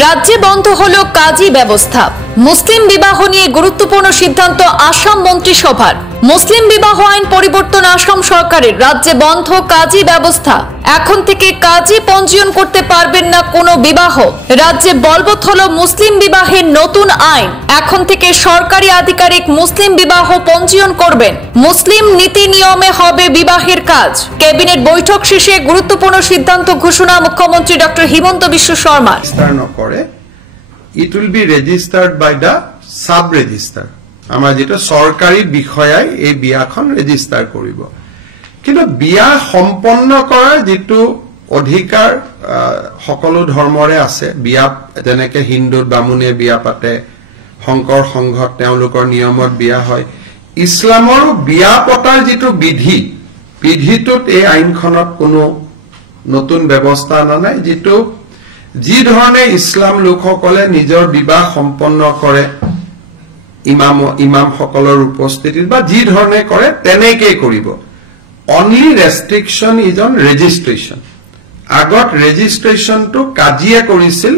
রাজ্যে বন্ধ হলো কাজী ব্যবস্থা। মুসলিম বিবাহ নিয়ে গুরুত্বপূর্ণ সিদ্ধান্ত আসাম মন্ত্রিসভার। মুসলিম বিবাহ আইন পরিবর্তন আসাম সরকারের। রাজ্যে বন্ধ কাজী ব্যবস্থা। এখন থেকে কাজী পঞ্জীয়ন করতে পারবেন না কোনো বিবাহ। রাজ্যে বলবৎ হলো মুসলিম বিবাহের নতুন আইন। এখন থেকে সরকারি আধিকারিক মুসলিম বিবাহ পঞ্জীয়ন করবেন। মুসলিম নীতি নিয়মে হবে বিবাহের কাজ। ক্যাবিনেট বৈঠক শেষে গুরুত্বপূর্ণ সিদ্ধান্ত ঘোষণা মুখ্যমন্ত্রী doctor Himanta Biswa Sarma. It will be registered by the sub-register. Amar jeta sorkari bishoyai ei biyakhon register koribo. Kintu biya সম্পন্ন কৰাৰ যেটো অধিকাৰ সকলো ধৰ্মৰে আছে। বিয়া যেনেকে হিন্দু বামুণে বিয়া পাতে, শংকৰ সংঘত তেওঁলোকৰ নিয়মত বিয়া হয়। ইছলামৰ বিয়া পতাৰ যেটো বিধিটোত এই আইনখনত কোনো নতুন ব্যৱস্থা নাই। যেটো যি ধৰণে ইছলাম লোকসকলে নিজৰ বিবাহ সম্পন্ন কৰে ইমাম সকলৰ উপস্থিতিত বা যি ধৰণে কৰে তেনেকৈ কৰিব। Only restriction is on registration. আগত ৰেজিষ্ট্ৰেশ্যনটো কাজিয়ে কৰিছিল,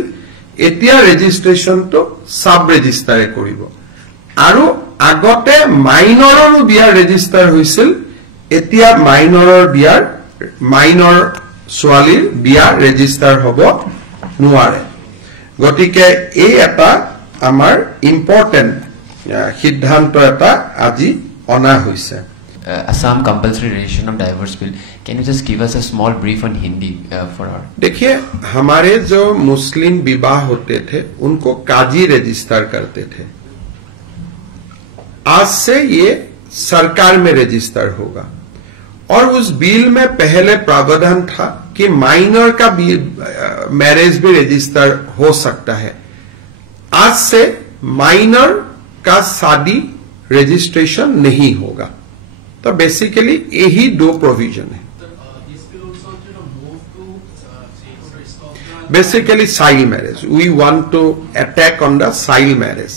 এতিয়া ৰেজিষ্ট্ৰেশ্যনটো সাব ৰেজিষ্টাৰে কৰিব। আৰু আগতে মাইনৰৰো বিয়া ৰেজিষ্টাৰ হৈছিল, এতিয়া মাইনৰ ছোৱালীৰ বিয়া ৰেজিষ্টাৰ হ'ব নোৱাৰে। গতিকে এই এটা আমাৰ ইম্পৰ্টেন্ট সিদ্ধান্ত এটা আজি অনা হৈছে। Assam compulsory registration of divorce bill. Can you just give us a small brief on Hindi for our? देखिए, हमारे जो मुस्लिम विवाह होते थे उनको काजी रजिस्टर करते थे। आज से ये सरकार में रजिस्टर होगा। और उस बिल में पहले प्रावधान था कि माइनर का मैरिज भी रजिस्टर हो सकता है। आज से माइनर का शादी रजिस्ट्रेशन नहीं होगा। तो बेसिकली यही दो प्रोविजन है। Basically child marriage. We want to attack on the child marriage.